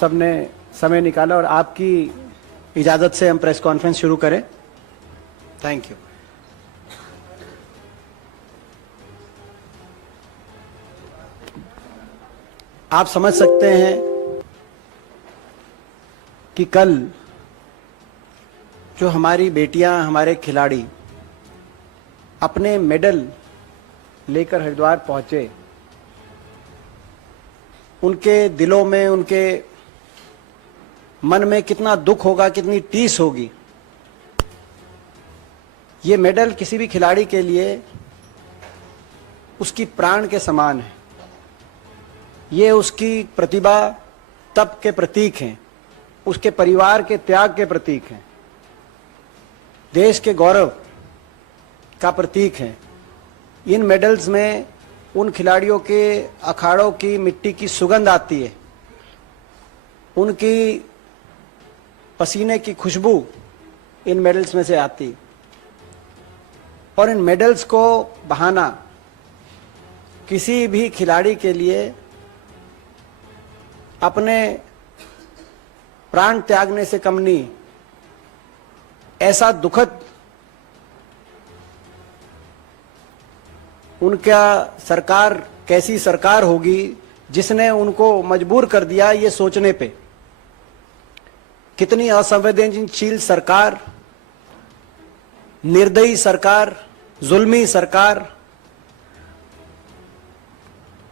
सबने समय निकाला और आपकी इजाजत से हम प्रेस कॉन्फ्रेंस शुरू करें। Thank you. आप समझ सकते हैं कि कल जो हमारी बेटियां, हमारे खिलाड़ी अपने मेडल लेकर हरिद्वार पहुंचे, उनके दिलों में, उनके मन में कितना दुख होगा, कितनी टीस होगी। ये मेडल किसी भी खिलाड़ी के लिए उसकी प्राण के समान है। ये उसकी प्रतिभा, तप के प्रतीक हैं, उसके परिवार के त्याग के प्रतीक हैं, देश के गौरव का प्रतीक है। इन मेडल्स में उन खिलाड़ियों के अखाड़ों की मिट्टी की सुगंध आती है, उनकी पसीने की खुशबू इन मेडल्स में से आती। और इन मेडल्स को बहाना किसी भी खिलाड़ी के लिए अपने प्राण त्यागने से कम नहीं। ऐसा दुखद उनका सरकार, कैसी सरकार होगी जिसने उनको मजबूर कर दिया ये सोचने पे। कितनी असंवेदनशील सरकार, निर्दयी सरकार, जुल्मी सरकार,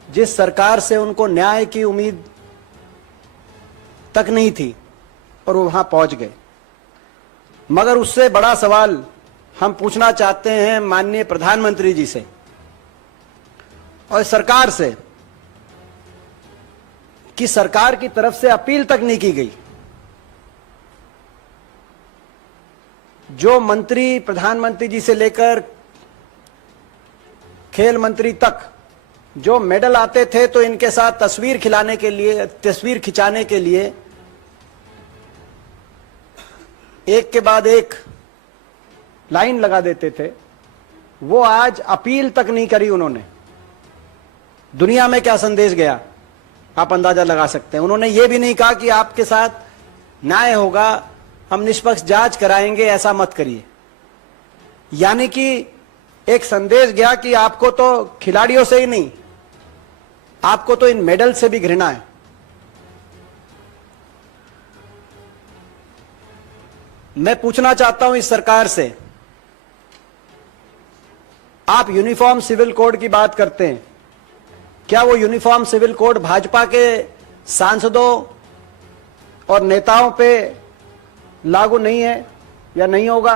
जिस सरकार से उनको न्याय की उम्मीद तक नहीं थी और वो वहां पहुंच गए। मगर उससे बड़ा सवाल हम पूछना चाहते हैं माननीय प्रधानमंत्री जी से और सरकार से कि सरकार की तरफ से अपील तक नहीं की गई। जो मंत्री, प्रधानमंत्री जी से लेकर खेल मंत्री तक जो मेडल आते थे तो इनके साथ तस्वीर खिंचाने के लिए एक के बाद एक लाइन लगा देते थे, वो आज अपील तक नहीं करी उन्होंने। दुनिया में क्या संदेश गया आप अंदाजा लगा सकते हैं। उन्होंने ये भी नहीं कहा कि आपके साथ न्याय होगा, हम निष्पक्ष जांच कराएंगे, ऐसा मत करिए। यानी कि एक संदेश गया कि आपको तो खिलाड़ियों से ही नहीं, आपको तो इन मेडल से भी घृणा है। मैं पूछना चाहता हूं इस सरकार से, आप यूनिफॉर्म सिविल कोड की बात करते हैं, क्या वो यूनिफॉर्म सिविल कोड भाजपा के सांसदों और नेताओं पे लागू नहीं है या नहीं होगा?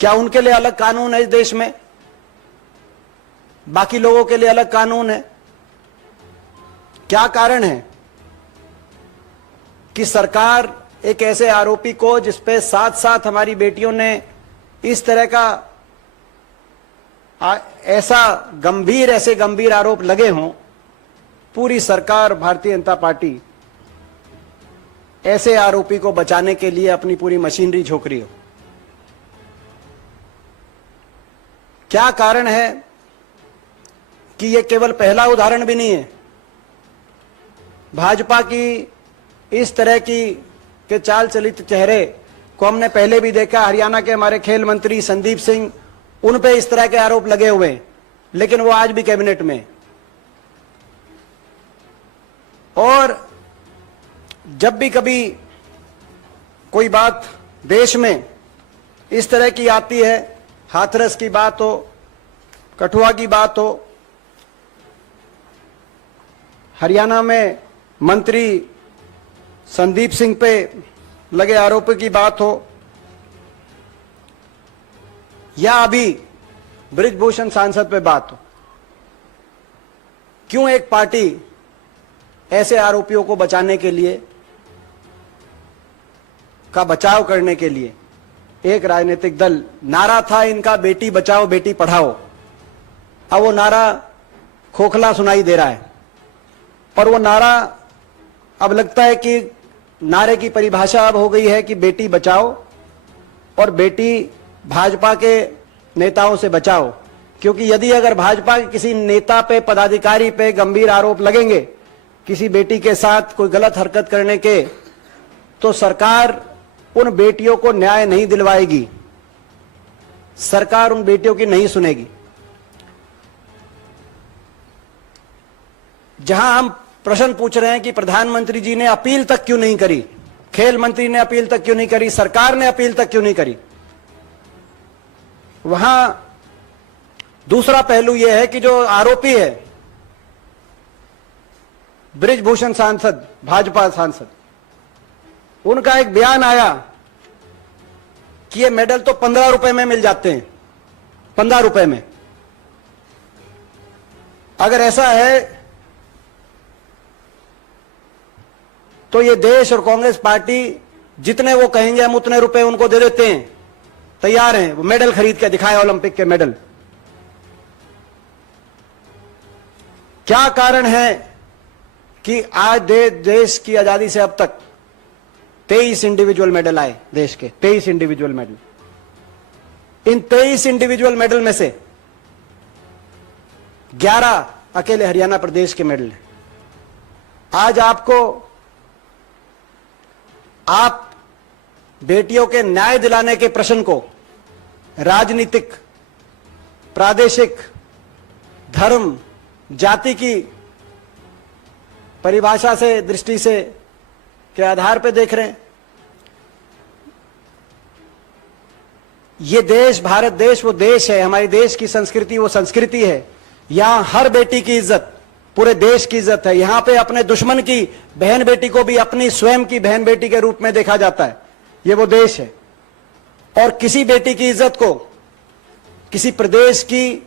क्या उनके लिए अलग कानून है इस देश में, बाकी लोगों के लिए अलग कानून है? क्या कारण है कि सरकार एक ऐसे आरोपी को, जिसपे साथ साथ हमारी बेटियों ने इस तरह का ऐसे गंभीर आरोप लगे हों, पूरी सरकार भारतीय जनता पार्टी ऐसे आरोपी को बचाने के लिए अपनी पूरी मशीनरी झोंक रही हो? क्या कारण है कि यह केवल पहला उदाहरण भी नहीं है? भाजपा की इस तरह के चाल चलित चेहरे को हमने पहले भी देखा। हरियाणा के हमारे खेल मंत्री संदीप सिंह, उन पे इस तरह के आरोप लगे हुए हैं, लेकिन वो आज भी कैबिनेट में। और जब भी कभी कोई बात देश में इस तरह की आती है, हाथरस की बात हो, कठुआ की बात हो, हरियाणा में मंत्री संदीप सिंह पे लगे आरोपों की बात हो, या अभी बृजभूषण सांसद पे बात हो, क्यों एक पार्टी ऐसे आरोपियों को बचाने के लिए, का बचाव करने के लिए, एक राजनीतिक दल, नारा था इनका बेटी बचाओ बेटी पढ़ाओ, अब वो नारा खोखला सुनाई दे रहा है। और वो नारा अब लगता है कि नारे की परिभाषा अब हो गई है कि बेटी बचाओ और बेटी भाजपा के नेताओं से बचाओ। क्योंकि यदि अगर भाजपा के किसी नेता पे, पदाधिकारी पे गंभीर आरोप लगेंगे, किसी बेटी के साथ कोई गलत हरकत करने के, तो सरकार उन बेटियों को न्याय नहीं दिलवाएगी, सरकार उन बेटियों की नहीं सुनेगी। जहां हम प्रश्न पूछ रहे हैं कि प्रधानमंत्री जी ने अपील तक क्यों नहीं करी, खेल मंत्री ने अपील तक क्यों नहीं करी, सरकार ने अपील तक क्यों नहीं करी, वहां दूसरा पहलू यह है कि जो आरोपी है बृजभूषण सांसद, भाजपा सांसद, उनका एक बयान आया कि ये मेडल तो 15 रुपए में मिल जाते हैं, 15 रुपए में। अगर ऐसा है तो ये देश और कांग्रेस पार्टी जितने वो कहेंगे हम उतने रुपए उनको दे देते हैं, तैयार हैं, वो मेडल खरीद के दिखाए, ओलंपिक के मेडल। क्या कारण है कि आज देश की आजादी से अब तक 23 इंडिविजुअल मेडल आए, देश के 23 इंडिविजुअल मेडल। इन 23 इंडिविजुअल मेडल में से 11 अकेले हरियाणा प्रदेश के मेडल हैं। आज आप बेटियों के न्याय दिलाने के प्रश्न को राजनीतिक, प्रादेशिक, धर्म, जाति की परिभाषा से, दृष्टि से के आधार पर देख रहे हैं। ये देश, भारत देश वो देश है, हमारी देश की संस्कृति वो संस्कृति है। यहां हर बेटी की इज्जत पूरे देश की इज्जत है। यहां पे अपने दुश्मन की बहन बेटी को भी अपनी स्वयं की बहन बेटी के रूप में देखा जाता है। ये वो देश है। और किसी बेटी की इज्जत को किसी प्रदेश की,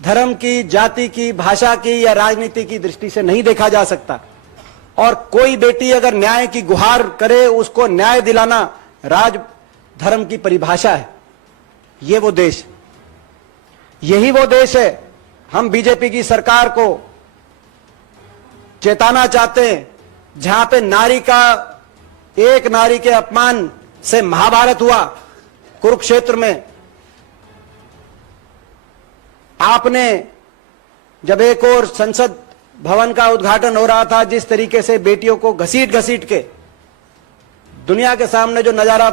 धर्म की, जाति की, भाषा की या राजनीति की दृष्टि से नहीं देखा जा सकता। और कोई बेटी अगर न्याय की गुहार करे, उसको न्याय दिलाना राज धर्म की परिभाषा है। ये वो देश, यही वो देश है। हम बीजेपी की सरकार को चेताना चाहते हैं, जहां पे नारी का, एक नारी के अपमान से महाभारत हुआ कुरुक्षेत्र में। आपने जब एक और संसद भवन का उद्घाटन हो रहा था, जिस तरीके से बेटियों को घसीट घसीट के दुनिया के सामने जो नजारा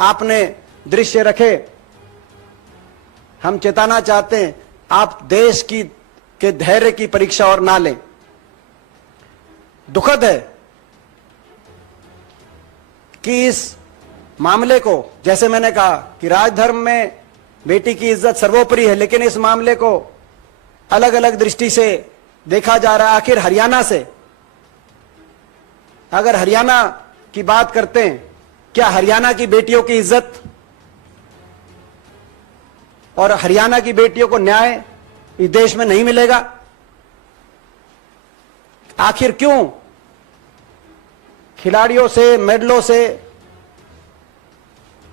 आपने दृश्य रखे, हम चेताना चाहते हैं आप देश की के धैर्य की परीक्षा और ना लें। दुखद है कि इस मामले को, जैसे मैंने कहा कि राजधर्म में बेटी की इज्जत सर्वोपरि है, लेकिन इस मामले को अलग अलग दृष्टि से देखा जा रहा है। आखिर हरियाणा से, अगर हरियाणा की बात करते हैं, क्या हरियाणा की बेटियों की इज्जत और हरियाणा की बेटियों को न्याय इस देश में नहीं मिलेगा? आखिर क्यों खिलाड़ियों से, मेडलों से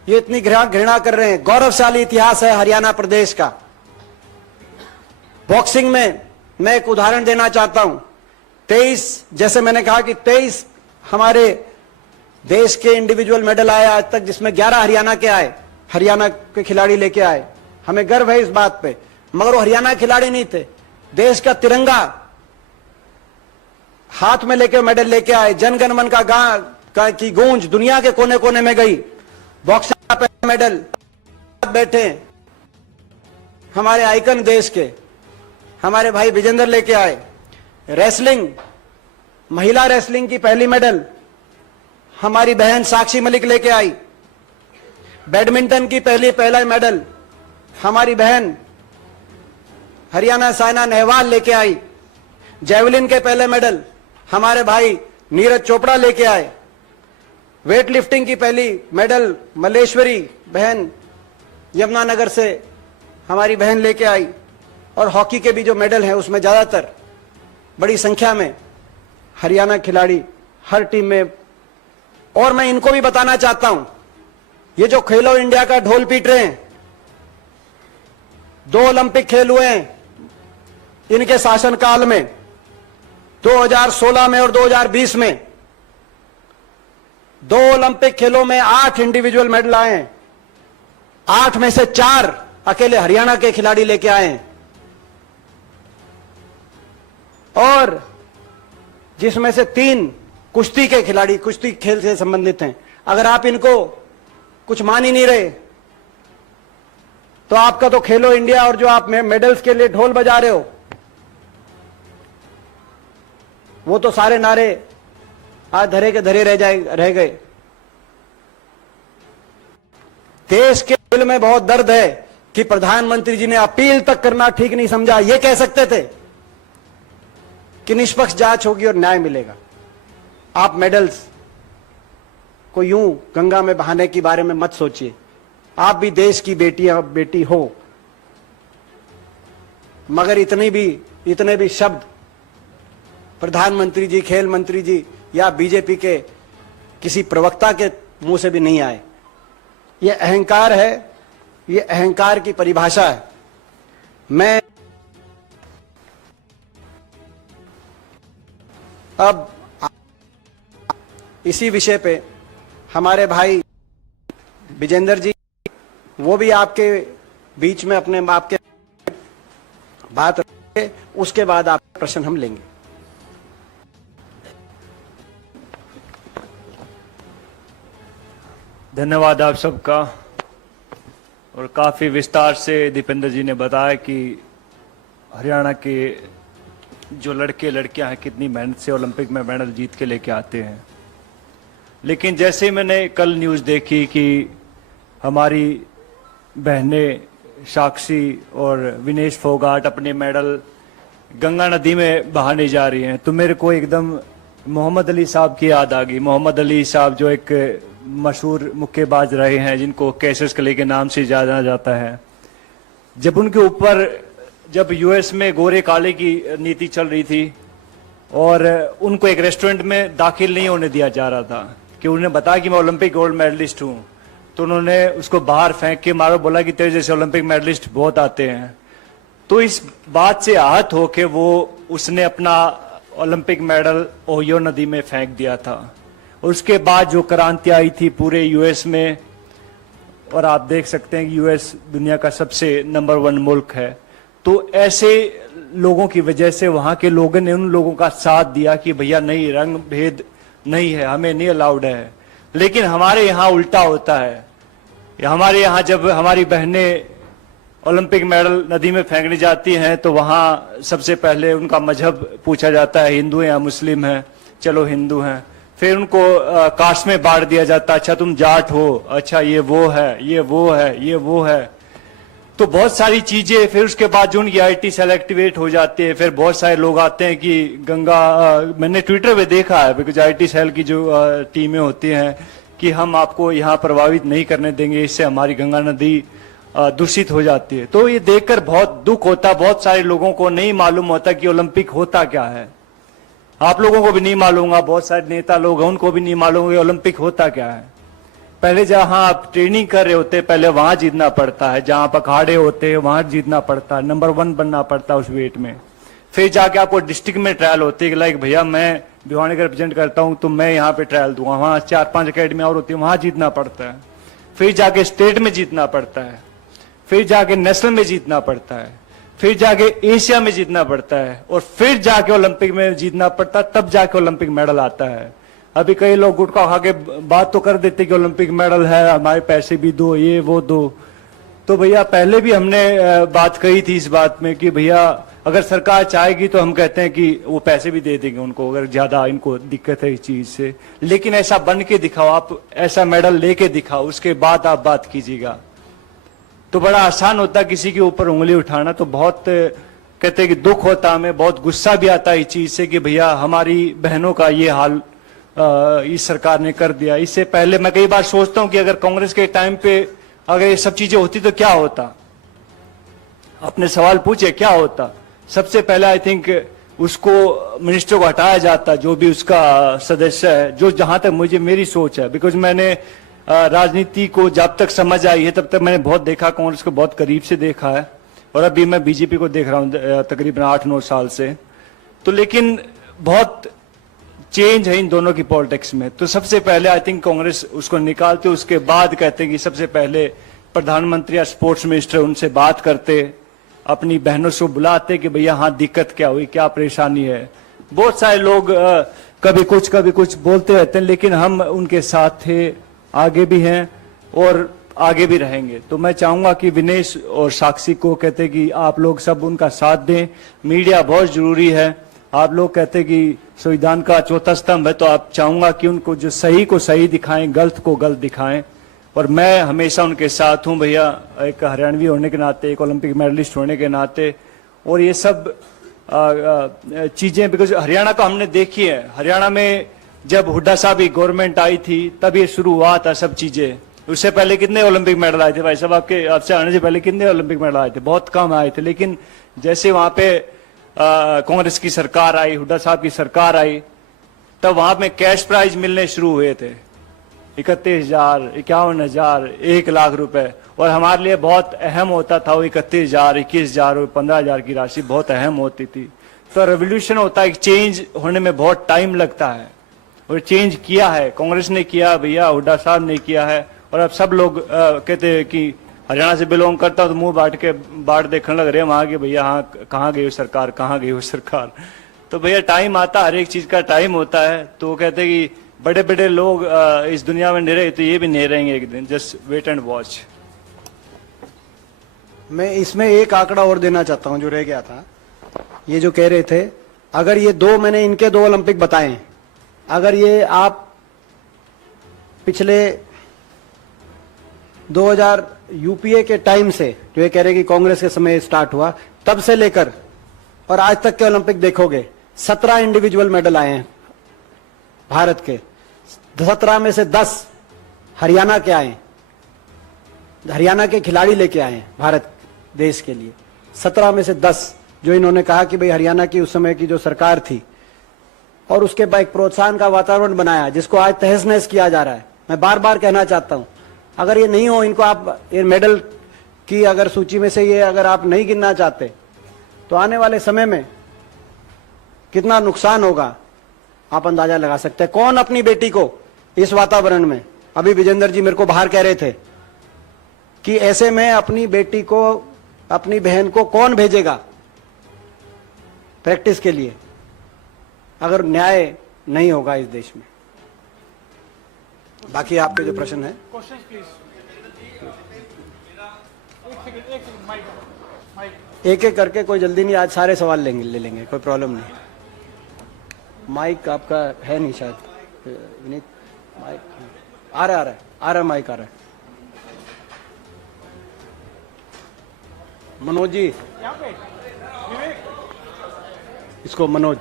ये इतनी घृणा कर रहे हैं? गौरवशाली इतिहास है हरियाणा प्रदेश का। बॉक्सिंग में मैं एक उदाहरण देना चाहता हूं। 23, जैसे मैंने कहा कि 23 हमारे देश के इंडिविजुअल मेडल आए आज तक, जिसमें 11 हरियाणा के आए, हरियाणा के खिलाड़ी लेके आए। हमें गर्व है इस बात पे। मगर वो हरियाणा खिलाड़ी नहीं थे, देश का तिरंगा हाथ में लेके मेडल लेके आए। जनगण मन का की गूंज दुनिया के कोने कोने में गई। बॉक्सिंग का मेडल बैठे हमारे आइकन देश के हमारे भाई विजेंद्र लेके आए। रेसलिंग, महिला रेसलिंग की पहली मेडल हमारी बहन साक्षी मलिक लेके आई। बैडमिंटन की पहला मेडल हमारी बहन हरियाणा साइना नेहवाल लेके आई। जेवलिन के पहले मेडल हमारे भाई नीरज चोपड़ा लेके आए। वेट लिफ्टिंग की पहली मेडल मल्लेश्वरी बहन यमुनानगर से हमारी बहन लेके आई। और हॉकी के भी जो मेडल हैं उसमें ज्यादातर बड़ी संख्या में हरियाणा खिलाड़ी हर टीम में। और मैं इनको भी बताना चाहता हूं, ये जो खेलो इंडिया का ढोल पीट रहे हैं, 2 ओलंपिक खेल हुए हैं इनके शासनकाल में, 2016 में और 2020 में। 2 ओलंपिक खेलों में 8 इंडिविजुअल मेडल आए हैं। 8 में से 4 अकेले हरियाणा के खिलाड़ी लेके आए हैं। और जिसमें से 3 कुश्ती के खिलाड़ी, कुश्ती खेल से संबंधित हैं, अगर आप इनको कुछ मान ही नहीं रहे तो आपका तो खेलो इंडिया और जो आप मेडल्स के लिए ढोल बजा रहे हो, वो तो सारे नारे आज धरे के धरे रह गए। देश के दिल में बहुत दर्द है कि प्रधानमंत्री जी ने अपील तक करना ठीक नहीं समझा। ये कह सकते थे कि निष्पक्ष जांच होगी और न्याय मिलेगा। आप मेडल्स को यूं गंगा में बहाने के बारे में मत सोचिए। आप भी देश की बेटी हो, मगर इतने भी शब्द प्रधानमंत्री जी, खेल मंत्री जी या बीजेपी के किसी प्रवक्ता के मुंह से भी नहीं आए। यह अहंकार है, यह अहंकार की परिभाषा है। मैं अब इसी विषय पे हमारे भाई विजेंद्र जी, वो भी आपके बीच में अपने आपके बात रखें, उसके बाद आपका प्रश्न हम लेंगे। धन्यवाद आप सबका। और काफ़ी विस्तार से दीपेंद्र जी ने बताया कि हरियाणा के जो लड़के लड़कियां हैं कितनी मेहनत से ओलंपिक में मेडल जीत के लेके आते हैं। लेकिन जैसे मैंने कल न्यूज़ देखी कि हमारी बहनें साक्षी और विनेश फोगाट अपने मेडल गंगा नदी में बहाने जा रही हैं, तो मेरे को एकदम मोहम्मद अली साहब की याद आ गई। मोहम्मद अली साहब जो एक मशहूर मुक्केबाज रहे हैं, जिनको कैसिस क्ले के नाम से जाना जाता है। जब उनके ऊपर जब यूएस में गोरे काले की नीति चल रही थी और उनको एक रेस्टोरेंट में दाखिल नहीं होने दिया जा रहा था कि उन्हें बताया कि मैं ओलंपिक गोल्ड मेडलिस्ट हूं, तो उन्होंने उसको बाहर फेंक के मारो, बोला कि तेरे जैसे ओलंपिक मेडलिस्ट बहुत आते हैं। तो इस बात से आहत होके वो उसने अपना ओलंपिक मेडल ओहियो नदी में फेंक दिया था। उसके बाद जो क्रांति आई थी पूरे यूएस में, और आप देख सकते हैं कि यूएस दुनिया का सबसे नंबर 1 मुल्क है, तो ऐसे लोगों की वजह से वहां के लोगों ने उन लोगों का साथ दिया कि भैया नहीं, रंग भेद नहीं है, हमें नहीं अलाउड है। लेकिन हमारे यहाँ उल्टा होता है। हमारे यहाँ जब हमारी बहनें ओलंपिक मेडल नदी में फेंकने जाती हैं तो वहाँ सबसे पहले उनका मजहब पूछा जाता है, हिंदू हैं या मुस्लिम हैं। चलो हिंदू हैं। फिर उनको कास्ट में बांट दिया जाता है, अच्छा तुम जाट हो, अच्छा ये वो है, ये वो है, ये वो है। तो बहुत सारी चीजें। फिर उसके बाद जो उनकी आईटी सेल एक्टिवेट हो जाती है, फिर बहुत सारे लोग आते हैं कि गंगा मैंने ट्विटर पे देखा है, बिकॉज आईटी सेल की जो टीमें होती हैं कि हम आपको यहाँ प्रभावित नहीं करने देंगे, इससे हमारी गंगा नदी दूषित हो जाती है। तो ये देखकर बहुत दुख होता। बहुत सारे लोगों को नहीं मालूम होता कि ओलंपिक होता क्या है। आप लोगों को भी नहीं मालूम होगा, बहुत सारे नेता लोग हैं उनको भी नहीं मालूम कि ओलंपिक होता क्या है। पहले जहां आप ट्रेनिंग कर रहे होते पहले वहां जीतना पड़ता है, जहां आप अखाड़े होते हैं वहां जीतना पड़ता है, नंबर 1 बनना पड़ता है उस वेट में। फिर जाके आपको डिस्ट्रिक्ट में ट्रायल होती है कि लाइक भैया मैं भिवानी का रिप्रेजेंट करता हूं तो मैं यहाँ पे ट्रायल दूंगा, वहां 4-5 अकेडमी और होती है, वहां जीतना पड़ता है। फिर जाके स्टेट में जीतना पड़ता है, फिर जाके नेशनल में जीतना पड़ता है, फिर जाके एशिया में जीतना पड़ता है, और फिर जाके ओलंपिक में जीतना पड़ता है, तब जाके ओलंपिक मेडल आता है। अभी कई लोग गुटखा खा के बात तो कर देते कि ओलंपिक मेडल है, हमारे पैसे भी दो, ये वो दो। तो भैया पहले भी हमने बात कही थी इस बात में कि भैया अगर सरकार चाहेगी तो हम कहते हैं कि वो पैसे भी दे देंगे उनको, अगर ज्यादा इनको दिक्कत है इस चीज से। लेकिन ऐसा बन के दिखाओ, आप ऐसा मेडल लेके दिखाओ, उसके बाद आप बात कीजिएगा। तो बड़ा आसान होता किसी के ऊपर उंगली उठाना। तो बहुत कहते हैं कि दुख होता, हमें बहुत गुस्सा भी आता है इस चीज से कि भैया हमारी बहनों का ये हाल इस सरकार ने कर दिया। इससे पहले मैं कई बार सोचता हूं कि अगर कांग्रेस के टाइम पे अगर ये सब चीजें होती तो क्या होता। अपने सवाल पूछे क्या होता। सबसे पहले आई थिंक उसको मिनिस्टर को हटाया जाता, जो भी उसका सदस्य है, जो जहां तक मुझे मेरी सोच है। बिकॉज मैंने राजनीति को जब तक समझ आई है तब तक मैंने बहुत देखा, कांग्रेस को बहुत करीब से देखा है, और अभी मैं बीजेपी को देख रहा हूं तकरीबन 8-9 साल से। तो लेकिन बहुत चेंज है इन दोनों की पॉलिटिक्स में। तो सबसे पहले आई थिंक कांग्रेस उसको निकालते, उसके बाद कहते हैं कि सबसे पहले प्रधानमंत्री या स्पोर्ट्स मिनिस्टर उनसे बात करते, अपनी बहनों से बुलाते कि भैया हाँ दिक्कत क्या हुई, क्या परेशानी है। बहुत सारे लोग कभी कुछ बोलते रहते हैं, लेकिन हम उनके साथ थे, आगे भी हैं और आगे भी रहेंगे। तो मैं चाहूंगा कि विनेश और साक्षी को कहते कि आप लोग सब उनका साथ दें। मीडिया बहुत जरूरी है। आप लोग कहते कि संविधान का चौथा स्तंभ है, तो आप चाहूंगा कि उनको जो सही को सही दिखाएं, गलत को गलत दिखाएं। और मैं हमेशा उनके साथ हूं भैया, एक हरियाणवी होने के नाते, एक ओलंपिक मेडलिस्ट होने के नाते। और ये सब चीजें, बिकॉज हरियाणा को हमने देखी है। हरियाणा में जब हुड्डा साहब की गवर्नमेंट आई थी तब ये शुरू हुआ था सब चीजें। उससे पहले कितने ओलंपिक मेडल आए थे भाई साहब? आपसे आने से पहले कितने ओलंपिक मेडल आए थे? बहुत कम आए थे। लेकिन जैसे वहां पे कांग्रेस की सरकार आई, हुड्डा साहब की सरकार आई, तब वहां पे कैश प्राइज मिलने शुरू हुए थे, 31,000, 51,000, 1,00,000 रुपए। और हमारे लिए बहुत अहम होता था वो 31,000, 21,000 और 15,000 की राशि बहुत अहम होती थी। तो रेवोल्यूशन होता है, चेंज होने में बहुत टाइम लगता है, और चेंज किया है, कांग्रेस ने किया भैया, हुड्डा साहब ने किया है। और अब सब लोग कहते हैं कि हरियाणा से बिलोंग करता हूं तो मुंह बाट देखने लग रहे हैं वहां के, भैया हाँ कहाँ गई वो सरकार, कहाँ गई वो सरकार। तो भैया टाइम आता, हर एक चीज का टाइम होता है। तो वो कहते हैं कि बड़े बड़े लोग इस दुनिया में नहीं रहे, तो ये भी नहीं रहेंगे एक दिन। Just wait and watch. मैं इसमें एक आंकड़ा और देना चाहता हूं जो रह गया था। ये जो कह रहे थे, अगर ये मैंने इनके 2 ओलंपिक बताए, अगर ये आप पिछले 2000 यूपीए के टाइम से, जो ये कह रहे कि कांग्रेस के समय स्टार्ट हुआ, तब से लेकर और आज तक के ओलंपिक देखोगे, 17 इंडिविजुअल मेडल आए हैं भारत के। 17 में से 10 हरियाणा के आए, हरियाणा के खिलाड़ी लेके आए हैं भारत देश के लिए। 17 में से 10 जो इन्होंने कहा कि भाई हरियाणा की उस समय की जो सरकार थी, और उसके बाद एक प्रोत्साहन का वातावरण बनाया जिसको आज तहस नहस किया जा रहा है। मैं बार बार कहना चाहता हूं, अगर ये नहीं हो, इनको आप ये मेडल की अगर सूची में से ये अगर आप नहीं गिनना चाहते, तो आने वाले समय में कितना नुकसान होगा आप अंदाजा लगा सकते हैं। कौन अपनी बेटी को इस वातावरण में, अभी विजेंद्र जी मेरे को बाहर कह रहे थे कि ऐसे में अपनी बेटी को, अपनी बहन को कौन भेजेगा प्रैक्टिस के लिए, अगर न्याय नहीं होगा इस देश में। बाकी आपके जो प्रश्न है, एक एक करके, कोई जल्दी नहीं, आज सारे सवाल ले लेंगे, कोई प्रॉब्लम नहीं। माइक आपका है नहीं शायद, विनीत माइक आ रहा है माइक आ रहा है। मनोज जी, इसको मनोज,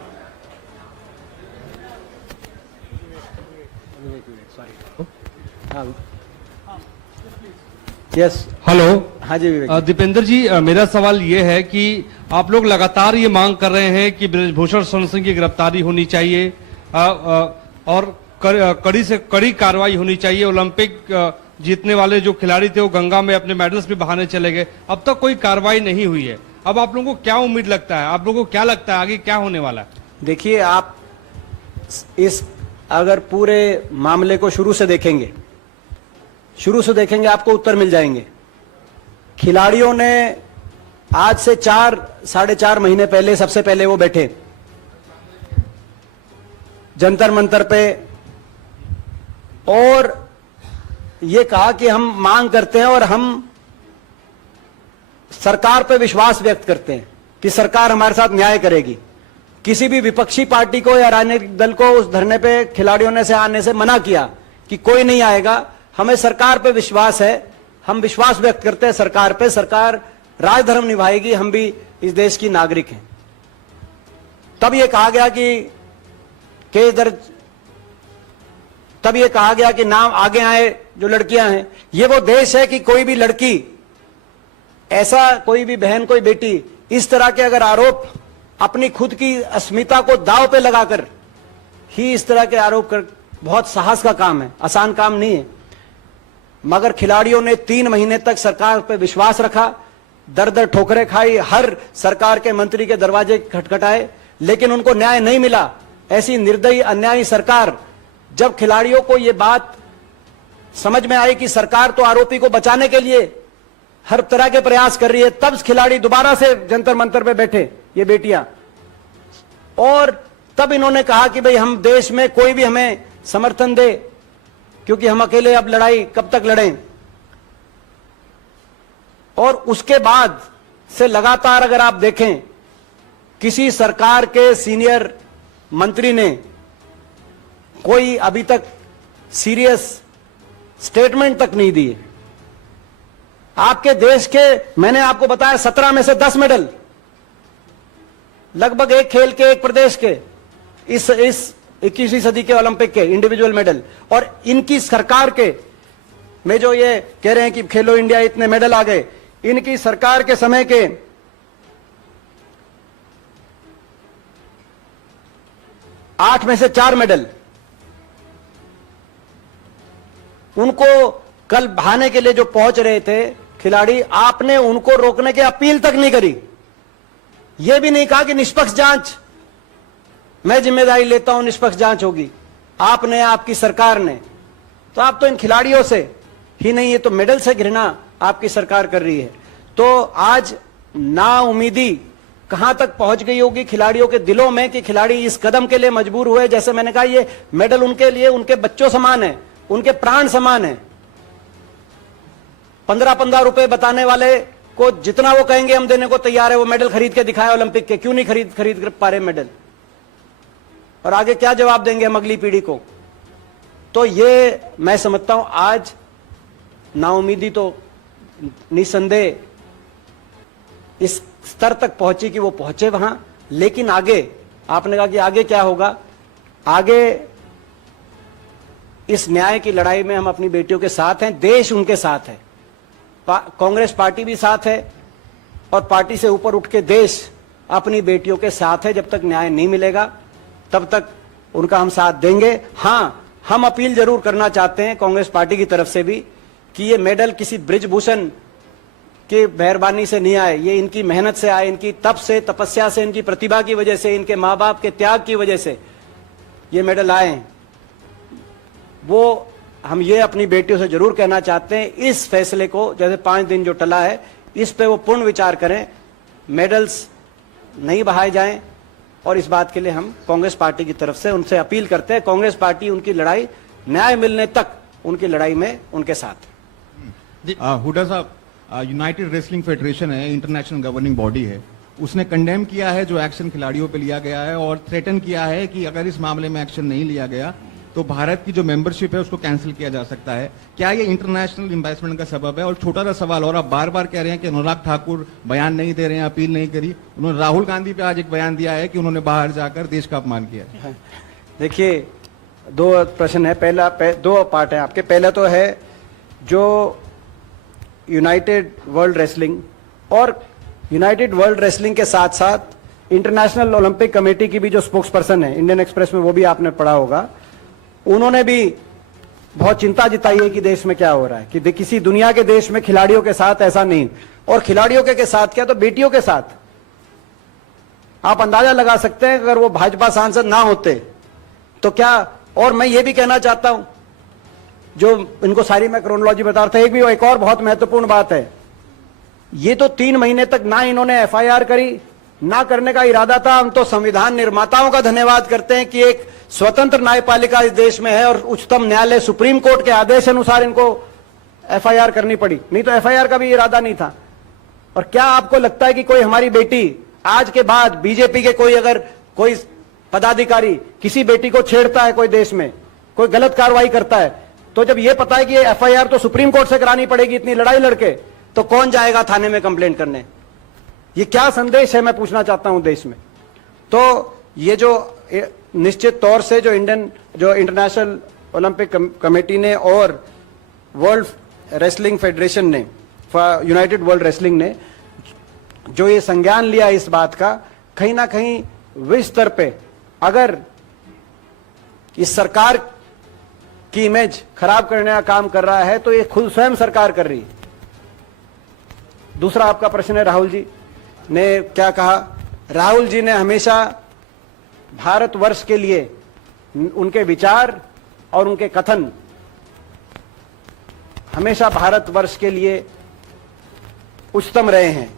यस हेलो। हाँ जी विवेक। दीपेंद्र जी, मेरा सवाल ये है कि आप लोग लगातार ये मांग कर रहे हैं कि ब्रजभूषण शरण सिंह की गिरफ्तारी होनी चाहिए और कड़ी से कड़ी कार्रवाई होनी चाहिए। ओलंपिक जीतने वाले जो खिलाड़ी थे वो गंगा में अपने मेडल्स भी बहाने चले गए, अब तक कोई कार्रवाई नहीं हुई है। अब आप लोगों को क्या उम्मीद लगता है, आप लोगों को क्या लगता है आगे क्या होने वाला है? देखिए, आप इस अगर पूरे मामले को शुरू से देखेंगे आपको उत्तर मिल जाएंगे। खिलाड़ियों ने आज से 4-4.5 महीने पहले, सबसे पहले वो बैठे जंतर मंतर पे और ये कहा कि हम मांग करते हैं और हम सरकार पे विश्वास व्यक्त करते हैं कि सरकार हमारे साथ न्याय करेगी। किसी भी विपक्षी पार्टी को या राजनीतिक दल को उस धरने पे खिलाड़ियों ने से आने से मना किया कि कोई नहीं आएगा, हमें सरकार पे विश्वास है, हम विश्वास व्यक्त करते हैं सरकार पे, सरकार राजधर्म निभाएगी, हम भी इस देश की नागरिक हैं। तब ये कहा गया कि केस दर्ज, तब ये कहा गया कि नाम आगे आए जो लड़कियां हैं। ये वो देश है कि कोई भी लड़की, ऐसा कोई भी बहन, कोई बेटी इस तरह के अगर आरोप, अपनी खुद की अस्मिता को दांव पे लगाकर ही इस तरह के आरोप कर, बहुत साहस का काम है, आसान काम नहीं है। मगर खिलाड़ियों ने 3 महीने तक सरकार पे विश्वास रखा, दर दर ठोकरें खाई, हर सरकार के मंत्री के दरवाजे खटखटाए, लेकिन उनको न्याय नहीं मिला। ऐसी निर्दयी अन्यायी सरकार, जब खिलाड़ियों को यह बात समझ में आई कि सरकार तो आरोपी को बचाने के लिए हर तरह के प्रयास कर रही है, तब खिलाड़ी दोबारा से जंतर मंतर पे बैठे, ये बेटियां, और तब इन्होंने कहा कि भाई हम देश में कोई भी हमें समर्थन दे, क्योंकि हम अकेले अब लड़ाई कब तक लड़ें। और उसके बाद से लगातार अगर आप देखें, किसी सरकार के सीनियर मंत्री ने कोई अभी तक सीरियस स्टेटमेंट तक नहीं दिए। आपके देश के, मैंने आपको बताया 17 में से 10 मेडल, लगभग एक खेल के एक प्रदेश के, इस 21वीं सदी के ओलंपिक के इंडिविजुअल मेडल। और इनकी सरकार के में जो ये कह रहे हैं कि खेलो इंडिया इतने मेडल आ गए, इनकी सरकार के समय के 8 में से 4 मेडल। उनको कल बहाने के लिए जो पहुंच रहे थे खिलाड़ी, आपने उनको रोकने की अपील तक नहीं करी। यह भी नहीं कहा कि निष्पक्ष जांच, मैं जिम्मेदारी लेता हूं, निष्पक्ष जांच होगी। आपने, आपकी सरकार ने, तो आप तो इन खिलाड़ियों से ही नहीं, ये तो मेडल से घृणा आपकी सरकार कर रही है। तो आज नाउमीदी कहां तक पहुंच गई होगी खिलाड़ियों के दिलों में कि खिलाड़ी इस कदम के लिए मजबूर हुए। जैसे मैंने कहा, ये मेडल उनके लिए उनके बच्चों समान है, उनके प्राण समान है। 15-15 रुपए बताने वाले को जितना वो कहेंगे हम देने को तैयार है। वो मेडल खरीद के दिखाए ओलंपिक के, क्यों नहीं खरीद पा रहे मेडल? और आगे क्या जवाब देंगे हम अगली पीढ़ी को? तो ये मैं समझता हूं आज नाउमीदी तो निसंदेह इस स्तर तक पहुंची कि वो पहुंचे वहां। लेकिन आगे, आपने कहा कि आगे क्या होगा? आगे इस न्याय की लड़ाई में हम अपनी बेटियों के साथ हैं, देश उनके साथ है, कांग्रेस पार्टी भी साथ है, और पार्टी से ऊपर उठ के देश अपनी बेटियों के साथ है। जब तक न्याय नहीं मिलेगा तब तक उनका हम साथ देंगे। हां, हम अपील जरूर करना चाहते हैं कांग्रेस पार्टी की तरफ से भी कि ये मेडल किसी बृजभूषण की मेहरबानी से नहीं आए, ये इनकी मेहनत से आए, इनकी तप से, तपस्या से, इनकी प्रतिभा की वजह से, इनके माँ बाप के त्याग की वजह से ये मेडल आए हैं। वो हम ये अपनी बेटियों से जरूर कहना चाहते हैं, इस फैसले को, जैसे 5 दिन जो टला है, इस पे वो पूर्ण विचार करें, मेडल्स नहीं बहाए जाएं। और इस बात के लिए हम कांग्रेस पार्टी की तरफ से उनसे अपील करते हैं। कांग्रेस पार्टी उनकी लड़ाई न्याय मिलने तक, उनकी लड़ाई में उनके साथ। हुड्डा साहब, यूनाइटेड रेसलिंग फेडरेशन है, इंटरनेशनल गवर्निंग बॉडी है, उसने कंडेम किया है जो एक्शन खिलाड़ियों पे लिया गया है, और थ्रेटन किया है कि अगर इस मामले में एक्शन नहीं लिया गया तो भारत की जो मेंबरशिप है उसको कैंसिल किया जा सकता है। क्या ये इंटरनेशनल इन्वेस्टमेंट का सबब है? और छोटा सा सवाल, और आप बार बार कह रहे हैं कि अनुराग ठाकुर बयान नहीं दे रहे हैं, अपील नहीं करी। उन्होंने राहुल गांधी पे आज एक बयान दिया है कि उन्होंने बाहर जाकर देश का अपमान किया। देखिए, 2 प्रश्न है। पहला 2 पार्ट है आपके। पहला तो है जो यूनाइटेड वर्ल्ड रेसलिंग, और यूनाइटेड वर्ल्ड रेसलिंग के साथ साथ इंटरनेशनल ओलंपिक कमेटी की भी जो स्पोक्स पर्सन है, इंडियन एक्सप्रेस में वो भी आपने पढ़ा होगा, उन्होंने भी बहुत चिंता जताई है कि देश में क्या हो रहा है, कि किसी दुनिया के देश में खिलाड़ियों के साथ ऐसा नहीं। और खिलाड़ियों के साथ क्या, तो बेटियों के साथ आप अंदाजा लगा सकते हैं अगर वो भाजपा सांसद ना होते तो क्या। और मैं ये भी कहना चाहता हूं, जो इनको सारी मैं क्रोनोलॉजी बता रहा था, एक और बहुत महत्वपूर्ण बात है, ये तो 3 महीने तक ना इन्होंने FIR करी, ना करने का इरादा था। हम तो संविधान निर्माताओं का धन्यवाद करते हैं कि एक स्वतंत्र न्यायपालिका इस देश में है, और उच्चतम न्यायालय सुप्रीम कोर्ट के आदेश अनुसार इनको FIR करनी पड़ी, नहीं तो FIR का भी इरादा नहीं था। और क्या आपको लगता है कि कोई हमारी बेटी आज के बाद बीजेपी के अगर कोई पदाधिकारी किसी बेटी को छेड़ता है कोई देश में, कोई गलत कार्रवाई करता है, तो जब ये पता है कि ये FIR तो सुप्रीम कोर्ट से करानी पड़ेगी इतनी लड़ाई लड़के, तो कौन जाएगा थाने में कंप्लेंट करने? ये क्या संदेश है, मैं पूछना चाहता हूं देश में। तो ये जो निश्चित तौर से जो इंटरनेशनल ओलंपिक कमेटी ने और वर्ल्ड रेसलिंग फेडरेशन ने, यूनाइटेड वर्ल्ड रेसलिंग ने जो ये संज्ञान लिया इस बात का, कहीं ना कहीं विश्व स्तर पे अगर इस सरकार की इमेज खराब करने का काम कर रहा है तो ये खुद स्वयं सरकार कर रही है। दूसरा आपका प्रश्न है, राहुल जी ने क्या कहा? राहुल जी ने हमेशा भारतवर्ष के लिए उनके विचार और उनके कथन हमेशा भारतवर्ष के लिए उच्चतम रहे हैं।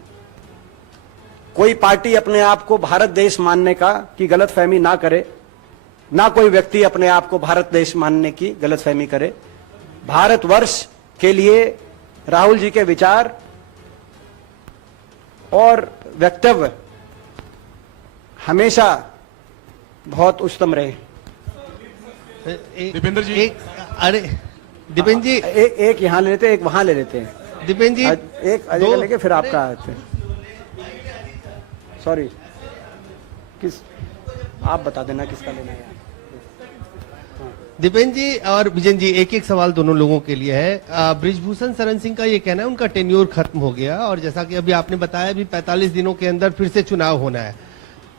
कोई पार्टी अपने आप को भारत देश मानने का की गलतफहमी ना करे, ना कोई व्यक्ति अपने आप को भारत देश मानने की गलतफहमी करे। भारतवर्ष के लिए राहुल जी के विचार और वक्तव्य हमेशा बहुत उच्चतम रहे। दीपेंद्र जी अरे दीपेंद्र जी एक यहाँ ले लेते हैं, एक वहां ले लेते हैं। दीपेंद्र जी एक अजय का लेके फिर आपका आते हैं। सॉरी, किस आप बता देना किसका लेना है। दीपेंद्र जी और विजन जी, एक एक सवाल दोनों लोगों के लिए है। बृजभूषण शरण सिंह का ये कहना है उनका टेन्योर खत्म हो गया और जैसा कि अभी आपने बताया भी 45 दिनों के अंदर फिर से चुनाव होना है।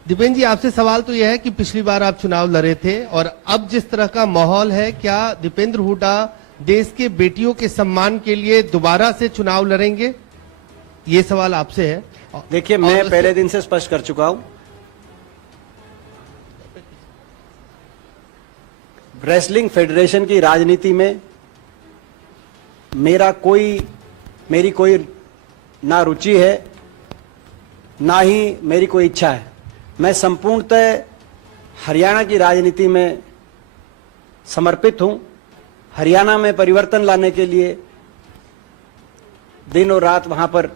दीपेंद्र जी, आपसे सवाल तो यह है कि पिछली बार आप चुनाव लड़े थे और अब जिस तरह का माहौल है, क्या दीपेंद्र हुड्डा देश के बेटियों के सम्मान के लिए दोबारा से चुनाव लड़ेंगे? ये सवाल आपसे है। देखिए, मैं पहले दिन से स्पष्ट कर चुका हूं, रेसलिंग फेडरेशन की राजनीति में मेरी कोई ना रुचि है, ना ही मेरी कोई इच्छा है। मैं संपूर्णतः हरियाणा की राजनीति में समर्पित हूं। हरियाणा में परिवर्तन लाने के लिए दिन और रात वहां पर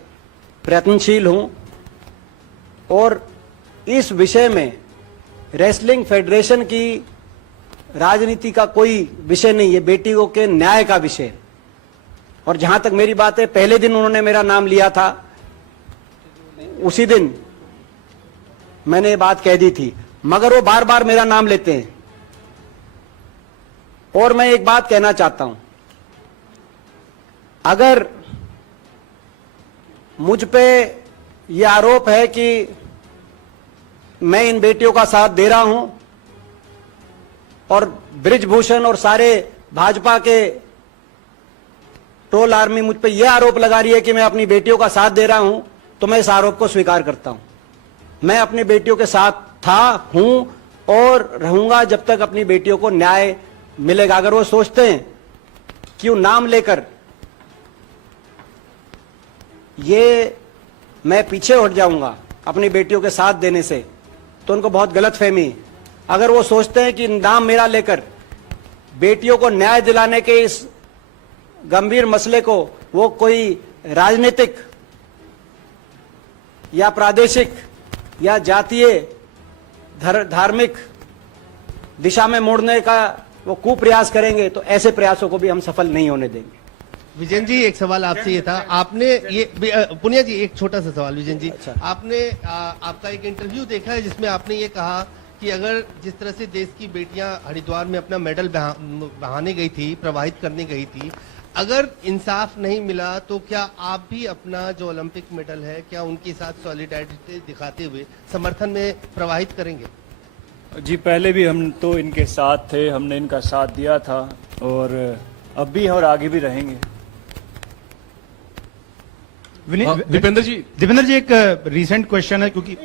प्रयत्नशील हूं और इस विषय में रेसलिंग फेडरेशन की राजनीति का कोई विषय नहीं है, बेटियों के न्याय का विषय। और जहां तक मेरी बात है, पहले दिन उन्होंने मेरा नाम लिया था, उसी दिन मैंने ये बात कह दी थी, मगर वो बार बार मेरा नाम लेते हैं। और मैं एक बात कहना चाहता हूं, अगर मुझ पे ये आरोप है कि मैं इन बेटियों का साथ दे रहा हूं और बृजभूषण और सारे भाजपा के ट्रोल आर्मी मुझ पे यह आरोप लगा रही है कि मैं अपनी बेटियों का साथ दे रहा हूं, तो मैं इस आरोप को स्वीकार करता हूं। मैं अपनी बेटियों के साथ था, हूं और रहूंगा जब तक अपनी बेटियों को न्याय मिलेगा। अगर वो सोचते हैं कि वो नाम लेकर ये मैं पीछे हट जाऊंगा अपनी बेटियों के साथ देने से, तो उनको बहुत गलतफहमी है। अगर वो सोचते हैं कि नाम मेरा लेकर बेटियों को न्याय दिलाने के इस गंभीर मसले को वो कोई राजनीतिक या प्रादेशिक या जातीय धार्मिक दिशा में मोड़ने का वो कुप्रयास करेंगे, तो ऐसे प्रयासों को भी हम सफल नहीं होने देंगे। विजन जी, एक सवाल आपसे ये था, आपने ये पुनिया जी, एक छोटा सा सवाल विजन जी। अच्छा। आपने आपका एक इंटरव्यू देखा है जिसमें आपने ये कहा कि अगर जिस तरह से देश की बेटियां हरिद्वार में अपना मेडल बहाने गई थी, प्रवाहित करने गई थी, अगर इंसाफ नहीं मिला तो क्या आप भी अपना जो ओलंपिक मेडल है, क्या उनके साथ सॉलिडारिटी दिखाते हुए समर्थन में प्रवाहित करेंगे? जी, पहले भी हम तो इनके साथ थे, हमने इनका साथ दिया था और अब भी और आगे भी रहेंगे। दीपेंद्र जी एक रिसेंट क्वेश्चन है, क्योंकि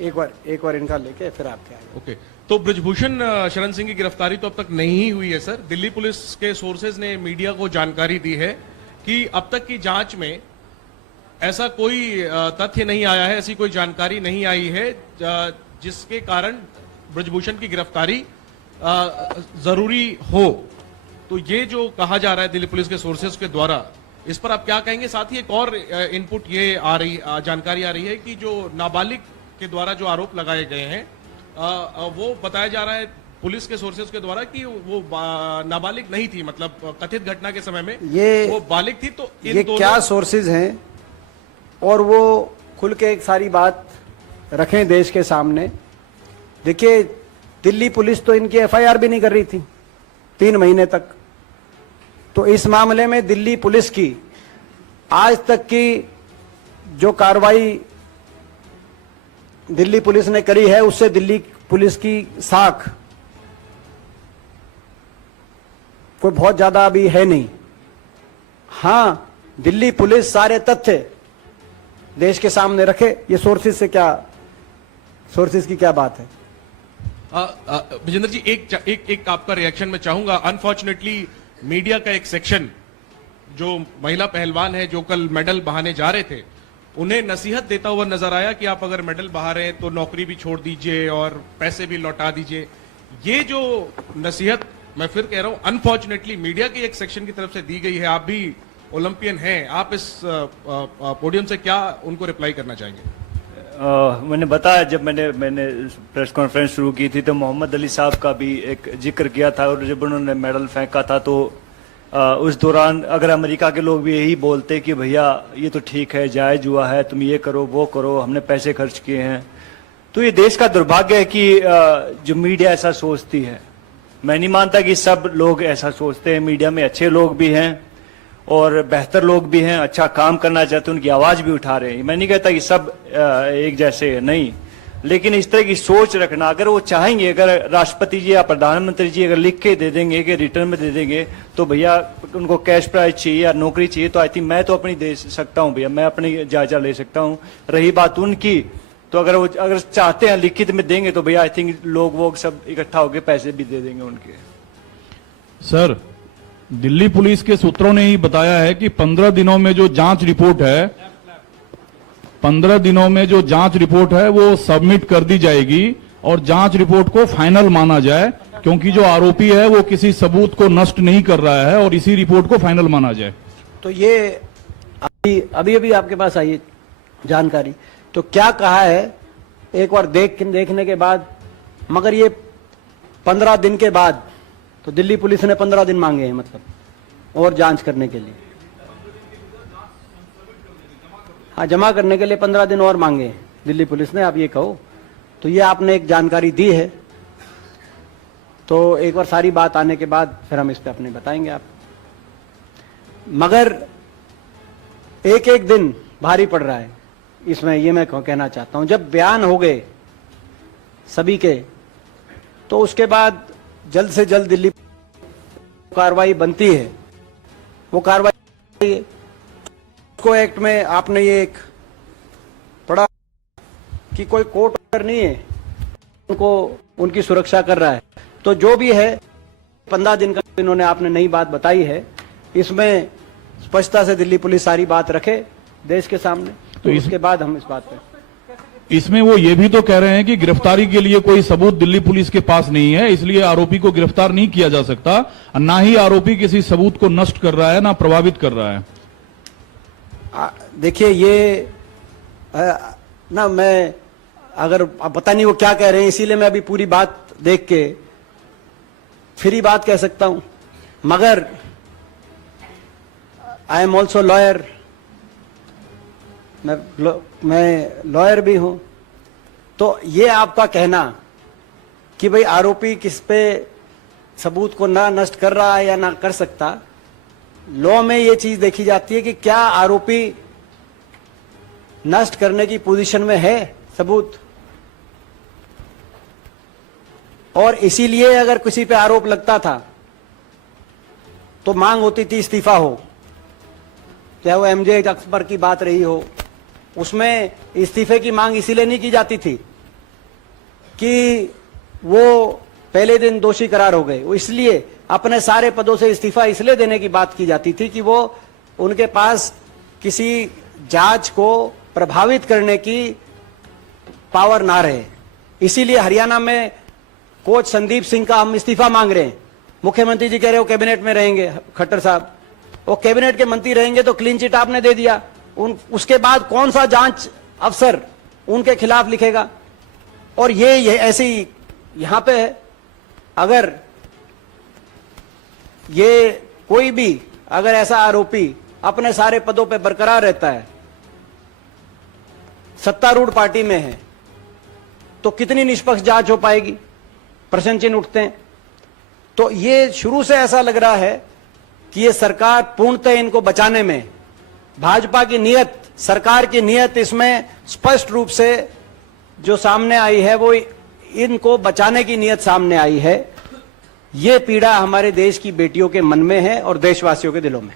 एक बार इनका लेके फिर आपके आगे। ओके, तो बृजभूषण शरण सिंह की गिरफ्तारी तो अब तक नहीं हुई है सर। दिल्ली पुलिस के सोर्सेज ने मीडिया को जानकारी दी है कि अब तक की जांच में ऐसा कोई तथ्य नहीं आया है, ऐसी कोई जानकारी नहीं आई है जिसके कारण बृजभूषण की गिरफ्तारी जरूरी हो। तो ये जो कहा जा रहा है दिल्ली पुलिस के सोर्सेज के द्वारा, इस पर आप क्या कहेंगे? साथ ही एक और इनपुट ये जानकारी आ रही है कि जो नाबालिग के द्वारा जो आरोप लगाए गए हैं, वो बताया जा रहा है पुलिस के सोर्सेज के द्वारा कि वो नाबालिग नहीं थी, मतलब कथित घटना के समय में वो बालिग थी। तो ये क्या सोर्सेज हैं और वो खुल के एक सारी बात रखें देश के सामने। देखिए, दिल्ली पुलिस तो इनकी एफआईआर भी नहीं कर रही थी 3 महीने तक। तो इस मामले में दिल्ली पुलिस की आज तक की जो कार्रवाई दिल्ली पुलिस ने करी है, उससे दिल्ली पुलिस की साख कोई बहुत ज्यादा अभी है नहीं। हां, दिल्ली पुलिस सारे तथ्य देश के सामने रखे। ये सोर्सेज की क्या बात है? विजेंद्र जी, एक आपका रिएक्शन मैं चाहूंगा। अनफॉर्चुनेटली मीडिया का एक सेक्शन जो महिला पहलवान है जो कल मेडल बहाने जा रहे थे, उन्हें नसीहत देता हुआ नजर आया कि आप अगर मेडल बहा रहे हैं तो नौकरी भी छोड़ दीजिए और पैसे भी लौटा दीजिए। ये जो नसीहत, मैं फिर कह रहा हूं, अनफॉर्चुनेटली मीडिया के एक सेक्शन की तरफ से दी गई है। आप भी ओलंपियन हैं, आप इस पोडियम से क्या उनको रिप्लाई करना चाहेंगे? मैंने बताया, जब मैंने प्रेस कॉन्फ्रेंस शुरू की थी तो मोहम्मद अली साहब का भी एक जिक्र किया था, और जब उन्होंने मेडल फेंका था तो उस दौरान अगर अमेरिका के लोग भी यही बोलते कि भैया ये तो ठीक है, जायज हुआ है, तुम ये करो वो करो, हमने पैसे खर्च किए हैं, तो ये देश का दुर्भाग्य है कि जो मीडिया ऐसा सोचती है। मैं नहीं मानता कि सब लोग ऐसा सोचते हैं, मीडिया में अच्छे लोग भी हैं और बेहतर लोग भी हैं, अच्छा काम करना चाहते हैं, उनकी आवाज भी उठा रहे हैं। मैं नहीं कहता कि सब एक जैसे नहीं, लेकिन इस तरह की सोच रखना, अगर वो चाहेंगे, अगर राष्ट्रपति जी या प्रधानमंत्री जी अगर लिख के दे देंगे कि रिटर्न में दे देंगे तो भैया उनको कैश प्राइज चाहिए या नौकरी चाहिए, तो आई थिंक मैं तो अपनी दे सकता हूं भैया, मैं अपनी जायजा ले सकता हूं। रही बात उनकी, तो अगर चाहते हैं लिखित में देंगे तो भैया आई थिंक लोग वो सब इकट्ठा होकर पैसे भी दे देंगे उनके। सर, दिल्ली पुलिस के सूत्रों ने ही बताया है कि 15 दिनों में जो जांच रिपोर्ट है, 15 दिनों में जो जांच रिपोर्ट है वो सबमिट कर दी जाएगी और जांच रिपोर्ट को फाइनल माना जाए, क्योंकि जो आरोपी है वो किसी सबूत को नष्ट नहीं कर रहा है और इसी रिपोर्ट को फाइनल माना जाए। तो ये अभी आपके पास आई जानकारी, तो क्या कहा है एक बार देखने के बाद, मगर ये 15 दिन के बाद, तो दिल्ली पुलिस ने 15 दिन मांगे हैं मतलब और जांच करने के लिए, हाँ जमा करने के लिए 15 दिन और मांगे हैं दिल्ली पुलिस ने, आप ये कहो। तो ये आपने एक जानकारी दी है, तो एक बार सारी बात आने के बाद फिर हम इस पे अपने बताएंगे आप। मगर एक एक दिन भारी पड़ रहा है इसमें, ये मैं कहना चाहता हूं। जब बयान हो गए सभी के, तो उसके बाद जल्द से जल्द दिल्ली कार्रवाई बनती है, वो कार्रवाई को एक्ट में आपने ये एक पढ़ा कि कोई कोर्ट ऑर्डर नहीं है, उनको उनकी सुरक्षा कर रहा है। तो जो भी है 15 दिन का इन्होंने आपने नई बात बताई है, इसमें स्पष्टता से दिल्ली पुलिस सारी बात रखे देश के सामने, तो इसके बाद हम इस बात पे। इसमें वो ये भी तो कह रहे हैं कि गिरफ्तारी के लिए कोई सबूत दिल्ली पुलिस के पास नहीं है, इसलिए आरोपी को गिरफ्तार नहीं किया जा सकता, ना ही आरोपी किसी सबूत को नष्ट कर रहा है ना प्रभावित कर रहा है। देखिए ये ना, मैं अगर पता नहीं वो क्या कह रहे हैं, इसीलिए मैं अभी पूरी बात देख के फिर ही बात कह सकता हूं। मगर आई एम ऑल्सो लॉयर, मैं लॉयर भी हूं। तो ये आपका कहना कि भाई आरोपी किस पे सबूत को ना नष्ट कर रहा है या ना कर सकता, लॉ में ये चीज देखी जाती है कि क्या आरोपी नष्ट करने की पोजीशन में है सबूत, और इसीलिए अगर किसी पे आरोप लगता था तो मांग होती थी इस्तीफा हो, चाहे वो एमजे अकबर की बात रही हो, उसमें इस्तीफे की मांग इसीलिए नहीं की जाती थी कि वो पहले दिन दोषी करार हो गए, वो इसलिए अपने सारे पदों से इस्तीफा इसलिए देने की बात की जाती थी कि वो उनके पास किसी जांच को प्रभावित करने की पावर ना रहे। इसीलिए हरियाणा में कोच संदीप सिंह का हम इस्तीफा मांग रहे हैं। मुख्यमंत्री जी कह रहे हो कैबिनेट में रहेंगे, खट्टर साहब वो कैबिनेट के मंत्री रहेंगे, तो क्लीन चिट आपने दे दिया, उसके बाद कौन सा जांच अफसर उनके खिलाफ लिखेगा? और ये ऐसे ही यहां पे है, अगर ये कोई भी अगर ऐसा आरोपी अपने सारे पदों पे बरकरार रहता है, सत्तारूढ़ पार्टी में है, तो कितनी निष्पक्ष जांच हो पाएगी? प्रश्न चिन्ह उठते हैं। तो ये शुरू से ऐसा लग रहा है कि ये सरकार पूर्णतः इनको बचाने में, भाजपा की नीयत, सरकार की नीयत इसमें स्पष्ट रूप से जो सामने आई है, वो इनको बचाने की नीयत सामने आई है। ये पीड़ा हमारे देश की बेटियों के मन में है और देशवासियों के दिलों में।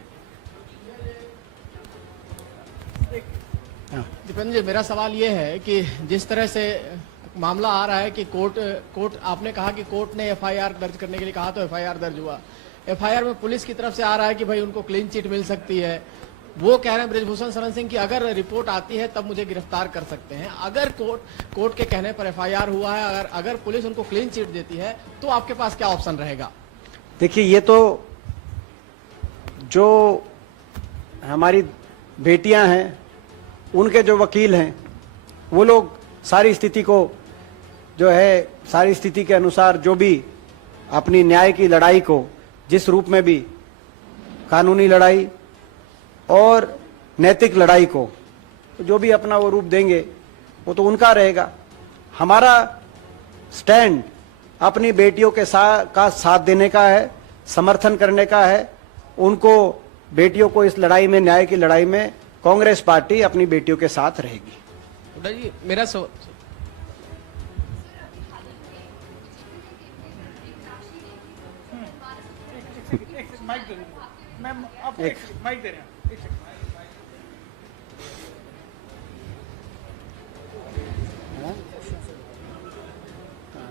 दीपेंद्र जी, मेरा सवाल ये है कि जिस तरह से मामला आ रहा है कि कोर्ट आपने कहा कि कोर्ट ने एफआईआर दर्ज करने के लिए कहा तो एफआईआर दर्ज हुआ। एफआईआर में पुलिस की तरफ से आ रहा है कि भाई उनको क्लीन चिट मिल सकती है, वो कह रहे हैं ब्रिजभूषण शरण सिंह की अगर रिपोर्ट आती है तब मुझे गिरफ्तार कर सकते हैं। अगर कोर्ट के कहने पर एफआईआर हुआ है, अगर पुलिस उनको क्लीन चिट देती है तो आपके पास क्या ऑप्शन रहेगा? देखिए, ये तो जो हमारी बेटियां हैं उनके जो वकील हैं वो लोग सारी स्थिति को जो है सारी स्थिति के अनुसार जो भी अपनी न्याय की लड़ाई को जिस रूप में भी कानूनी लड़ाई और नैतिक लड़ाई को जो भी अपना वो रूप देंगे वो तो उनका रहेगा। हमारा स्टैंड अपनी बेटियों के का साथ देने का है, समर्थन करने का है। उनको बेटियों को इस लड़ाई में, न्याय की लड़ाई में कांग्रेस पार्टी अपनी बेटियों के साथ रहेगी। हुड्डा जी, मेरा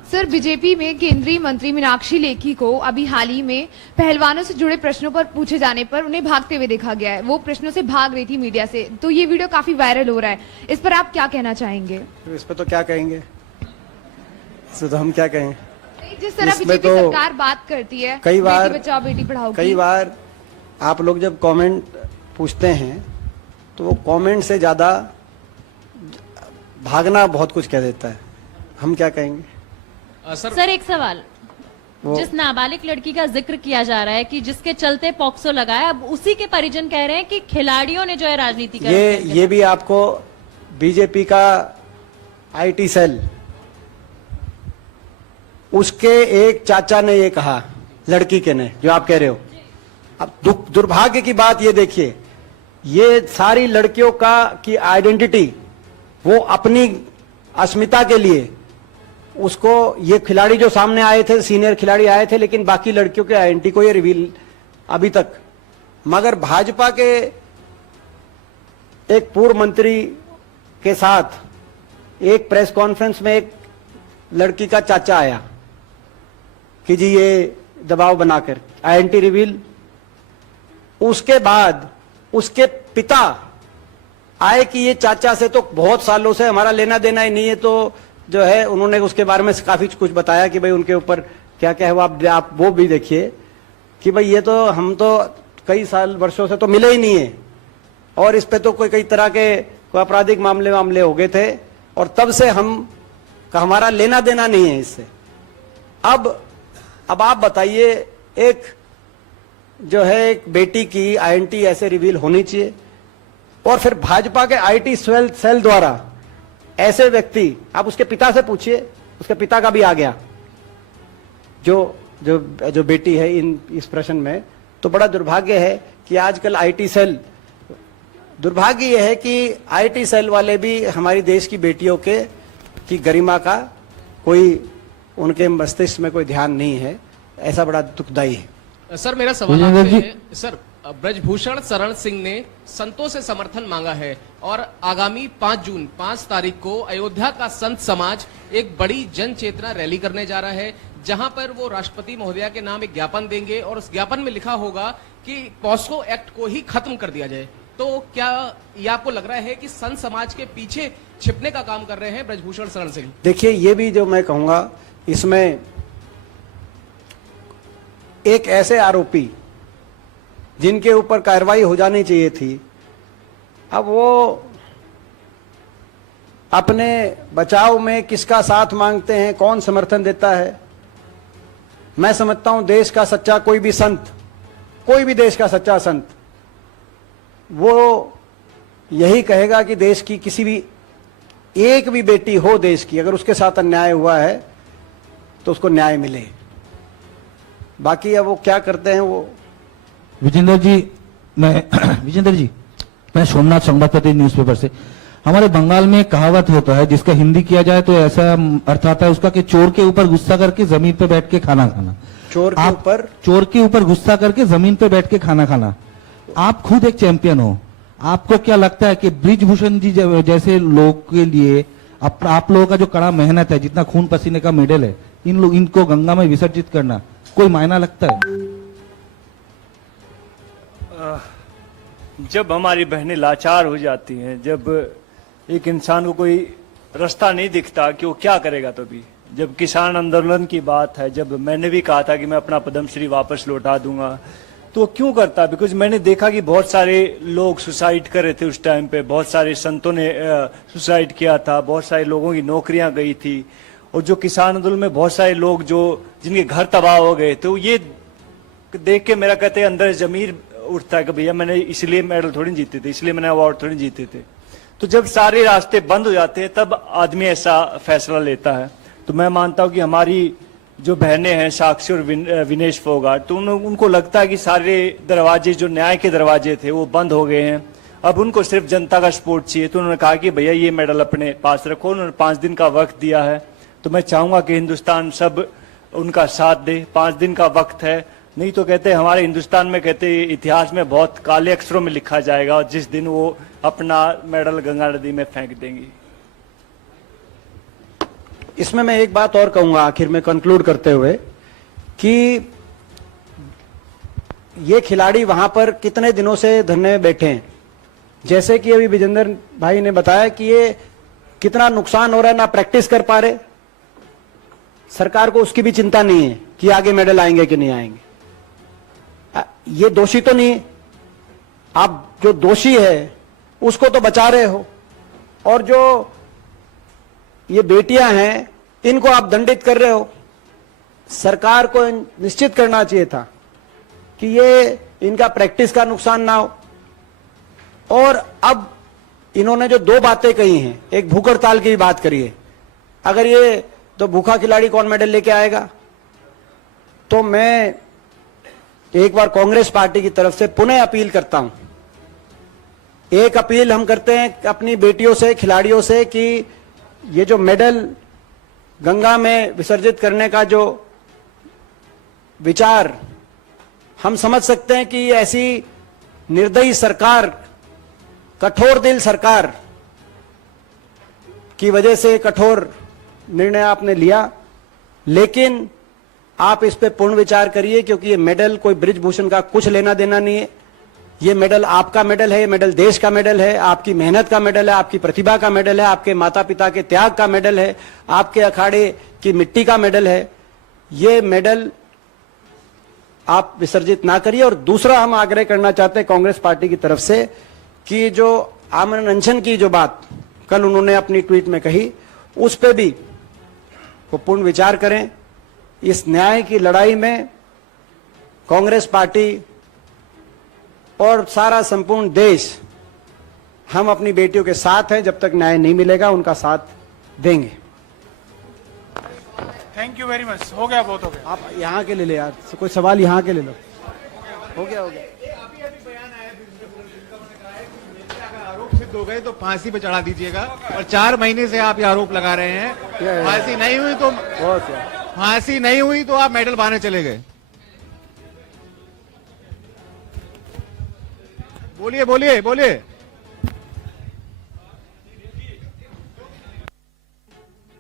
सर, बीजेपी में केंद्रीय मंत्री मीनाक्षी लेखी को अभी हाल ही में पहलवानों से जुड़े प्रश्नों पर पूछे जाने पर उन्हें भागते हुए देखा गया है। वो प्रश्नों से भाग रही थी मीडिया से, तो ये वीडियो काफी वायरल हो रहा है। इस पर आप क्या कहना चाहेंगे? इस पर तो क्या कहेंगे, इससे तो हम क्या कहें। जिस तरह इसमें बीजेपी तो सरकार बात करती है कई बार बेटी बचाओ बेटी पढ़ाओ की, कई बार आप लोग जब कमेंट पूछते हैं तो वो कमेंट से ज्यादा भागना बहुत कुछ कह देता है। हम क्या कहेंगे? सर, एक सवाल, जिस नाबालिग लड़की का जिक्र किया जा रहा है कि जिसके चलते पॉक्सो लगाया, अब उसी के परिजन कह रहे हैं कि खिलाड़ियों ने जो है राजनीति कर ये भी आपको बीजेपी का आईटी सेल, उसके एक चाचा ने ये कहा लड़की के ने, जो आप कह रहे हो। अब दुर्भाग्य की बात ये देखिए, ये सारी लड़कियों का की आइडेंटिटी वो अपनी अस्मिता के लिए, उसको ये खिलाड़ी जो सामने आए थे, सीनियर खिलाड़ी आए थे, लेकिन बाकी लड़कियों के आइडेंटिटी को ये रिवील अभी तक। मगर भाजपा के एक पूर्व मंत्री के साथ एक प्रेस कॉन्फ्रेंस में एक लड़की का चाचा आया कि जी ये दबाव बनाकर आइडेंटिटी रिवील। उसके बाद उसके पिता आए कि ये चाचा से तो बहुत सालों से हमारा लेना देना ही नहीं है, तो जो है उन्होंने उसके बारे में काफी कुछ बताया कि भाई उनके ऊपर क्या क्या है वो आप वो भी देखिए कि भाई ये तो हम तो कई साल वर्षों से तो मिले ही नहीं है, और इस पे तो कोई कई तरह के कोई आपराधिक मामले हो गए थे, और तब से हम का हमारा लेना देना नहीं है इससे। अब आप बताइए, एक जो है एक बेटी की आईडेंटिटी ऐसे रिवील होनी चाहिए, और फिर भाजपा के आईटी सेल द्वारा ऐसे व्यक्ति, आप उसके पिता से पूछिए, उसके पिता का भी आ गया जो बेटी है इस प्रश्न में। तो बड़ा दुर्भाग्य है कि आजकल आईटी सेल, दुर्भाग्य यह है कि आईटी सेल वाले भी हमारी देश की बेटियों की गरिमा का कोई उनके मस्तिष्क में कोई ध्यान नहीं है। ऐसा बड़ा दुखदाई है। सर, मेरा सवाल आपसे है, सर, ब्रजभूषण शरण सिंह ने संतों से समर्थन मांगा है और आगामी 5 तारीख को अयोध्या का संत समाज एक बड़ी जन चेतना रैली करने जा रहा है, जहां पर वो राष्ट्रपति महोदया के नाम एक ज्ञापन देंगे और उस ज्ञापन में लिखा होगा कि पॉस्को एक्ट को ही खत्म कर दिया जाए। तो क्या ये आपको लग रहा है कि संत समाज के पीछे छिपने का काम कर रहे हैं ब्रजभूषण शरण सिंह? देखिए, ये भी जो मैं कहूंगा, इसमें एक ऐसे आरोपी जिनके ऊपर कार्रवाई हो जानी चाहिए थी, अब वो अपने बचाव में किसका साथ मांगते हैं, कौन समर्थन देता है। मैं समझता हूं देश का सच्चा कोई भी संत, कोई भी देश का सच्चा संत, वो यही कहेगा कि देश की किसी भी एक भी बेटी हो देश की, अगर उसके साथ अन्याय हुआ है तो उसको न्याय मिले। बाकी अब वो क्या करते हैं वो। विजेंद्र जी, मैं सोमनाथ संवादपत्र न्यूज़पेपर से। हमारे बंगाल में एक कहावत होता है जिसका हिंदी किया जाए तो ऐसा अर्थ आता है उसका कि चोर के ऊपर गुस्सा करके जमीन पे बैठ के खाना खाना। चोर के ऊपर गुस्सा करके जमीन पे बैठ के खाना खाना। आप खुद एक चैंपियन हो, आपको क्या लगता है कि ब्रिजभूषण जी जैसे लोग के लिए आप लोगों का जो कड़ा मेहनत है, जितना खून पसीने का मेडल है, इनको गंगा में विसर्जित करना कोई मायना लगता है? जब हमारी बहनें लाचार हो जाती हैं, जब एक इंसान को कोई रास्ता नहीं दिखता कि वो क्या करेगा, तो भी जब किसान आंदोलन की बात है, जब मैंने भी कहा था कि मैं अपना पद्मश्री वापस लौटा दूंगा, तो वो क्यों करता? बिकॉज मैंने देखा कि बहुत सारे लोग सुसाइड कर रहे थे उस टाइम पे, बहुत सारे संतों ने सुसाइड किया था, बहुत सारे लोगों की नौकरियां गई थी, और जो किसान आंदोलन में बहुत सारे लोग जो जिनके घर तबाह हो गए, तो ये देख के मेरा कहते हैं अंदर जमीर उठता है कि भैया मैंने इसलिए मेडल थोड़ी जीते थे, इसलिए मैंने अवार्ड थोड़ी जीते थे। तो जब सारे रास्ते बंद हो जाते हैं तब आदमी ऐसा फैसला लेता है। तो मैं मानता हूं कि हमारी जो बहनें हैं साक्षी और विनेश फोगाट, तो उनको लगता है कि सारे दरवाजे जो न्याय के दरवाजे थे वो बंद हो गए हैं, अब उनको सिर्फ जनता का सपोर्ट चाहिए। तो उन्होंने कहा कि भैया ये मेडल अपने पास रखो। उन्होंने 5 दिन का वक्त दिया है, तो मैं चाहूंगा कि हिंदुस्तान सब उनका साथ दे। 5 दिन का वक्त है, नहीं तो कहते हमारे हिंदुस्तान में कहते इतिहास में बहुत काले अक्षरों में लिखा जाएगा, और जिस दिन वो अपना मेडल गंगा नदी में फेंक देंगी। इसमें मैं एक बात और कहूंगा आखिर में कंक्लूड करते हुए कि ये खिलाड़ी वहां पर कितने दिनों से धरने में बैठे हैं। जैसे कि अभी विजेंद्र भाई ने बताया कि ये कितना नुकसान हो रहा है, ना प्रैक्टिस कर पा रहे। सरकार को उसकी भी चिंता नहीं है कि आगे मेडल आएंगे कि नहीं आएंगे। ये दोषी तो नहीं है, आप जो दोषी है उसको तो बचा रहे हो, और जो ये बेटियां हैं इनको आप दंडित कर रहे हो। सरकार को निश्चित करना चाहिए था कि ये इनका प्रैक्टिस का नुकसान ना हो। और अब इन्होंने जो 2 बातें कही हैं, एक भूख हड़ताल की बात करी है, अगर ये तो भूखा खिलाड़ी कौन मेडल लेके आएगा? तो मैं एक बार कांग्रेस पार्टी की तरफ से पुनः अपील करता हूं। एक अपील हम करते हैं अपनी बेटियों से, खिलाड़ियों से, कि ये जो मेडल गंगा में विसर्जित करने का जो विचार, हम समझ सकते हैं कि ऐसी निर्दयी सरकार, कठोर दिल सरकार की वजह से कठोर निर्णय आपने लिया, लेकिन आप इस पे पूर्ण विचार करिए, क्योंकि ये मेडल कोई बृजभूषण का कुछ लेना देना नहीं है। ये मेडल आपका मेडल है, ये मेडल देश का मेडल है, आपकी मेहनत का मेडल है, आपकी प्रतिभा का मेडल है, आपके माता पिता के त्याग का मेडल है, आपके अखाड़े की मिट्टी का मेडल है। ये मेडल आप विसर्जित ना करिए। और दूसरा हम आग्रह करना चाहते हैं कांग्रेस पार्टी की तरफ से कि जो आमरण अनशन की जो बात कल उन्होंने अपनी ट्वीट में कही, उस पर भी वो पूर्ण विचार करें। इस न्याय की लड़ाई में कांग्रेस पार्टी और सारा संपूर्ण देश, हम अपनी बेटियों के साथ हैं। जब तक न्याय नहीं मिलेगा उनका साथ देंगे। Thank you very much. हो गया, बहुत हो गया। आप यहाँ के ले ले यार, कोई सवाल यहाँ के ले लो। हो गया, हो गया। आरोप सिद्ध हो गए तो फांसी पे चढ़ा दीजिएगा, और 4 महीने से आप ये आरोप लगा रहे हैं। फांसी नहीं हुई तो फांसी नहीं हुई तो आप मेडल पाने चले गए। बोलिए बोलिए बोलिए।